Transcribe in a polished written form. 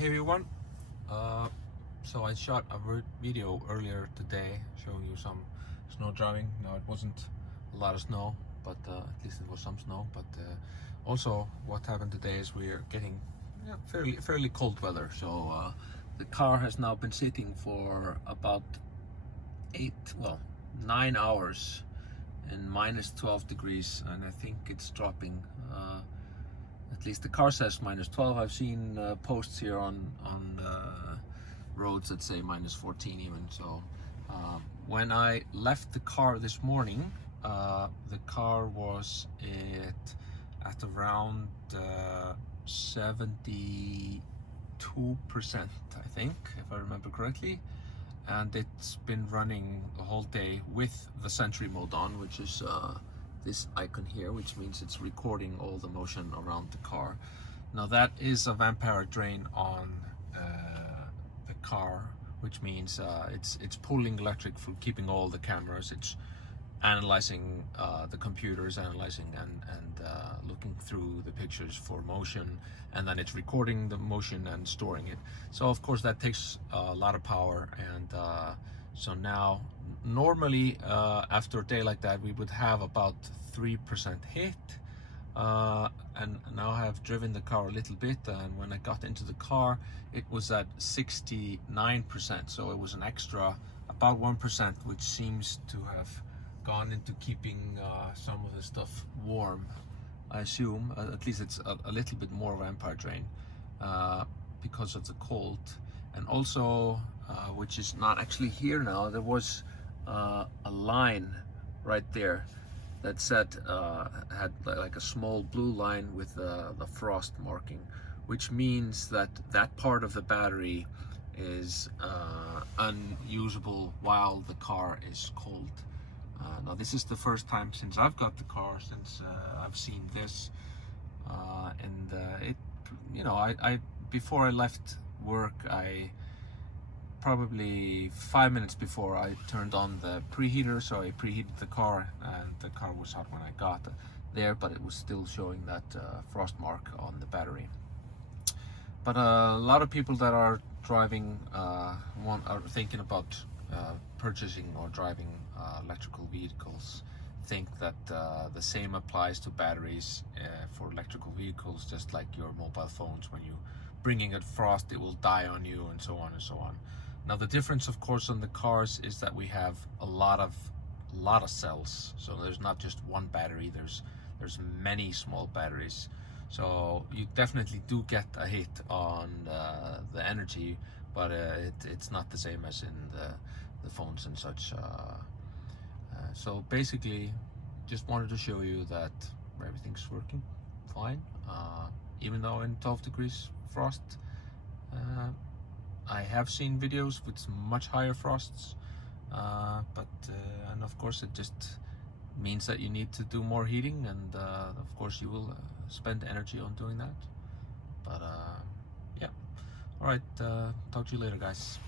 Hey everyone, so I shot a video earlier today showing you some snow driving. Now it wasn't a lot of snow, but at least it was some snow. But also what happened today is we're getting fairly cold weather. So the car has now been sitting for about 9 hours in minus 12 degrees, and I think it's dropping. At least the car says minus 12. I've seen posts here on roads that say minus 14 even. So when I left the car this morning, the car was at around 72%, I think, if I remember correctly. And it's been running the whole day with the Sentry mode on, which is this icon here, which means it's recording all the motion around the car. Now that is a vampire drain on the car, which means it's pulling electric for keeping all the cameras. It's analyzing the computers, analyzing and looking through the pictures for motion, and then it's recording the motion and storing it. So of course that takes a lot of power, and so now normally after a day like that we would have about 3% hit, and now I have driven the car a little bit, and when I got into the car it was at 69%, so it was an extra about 1%, which seems to have gone into keeping some of the stuff warm, I assume. At least it's a little bit more vampire drain because of the cold. And also, which is not actually here now, there was a line right there that said had like a small blue line with the frost marking, which means that that part of the battery is unusable while the car is cold. Now this is the first time since I've got the car, since I've seen this, and it, you know, I before I left work, I probably 5 minutes before I turned on the preheater, so I preheated the car, and the car was hot when I got there, but it was still showing that frost mark on the battery. But a lot of people that are driving are thinking about purchasing or driving electrical vehicles think that the same applies to batteries for electrical vehicles, just like your mobile phones. When you bringing it frost, it will die on you, and so on and so on. Now the difference, of course, on the cars is that we have a lot of cells, so there's not just one battery, there's many small batteries. So you definitely do get a hit on the energy, but it's not the same as in the phones and such. So basically, just wanted to show you that everything's working fine, even though in 12 degrees frost. I have seen videos with much higher frosts, and of course it just means that you need to do more heating, and of course you will spend energy on doing that. But yeah, all right, talk to you later, guys.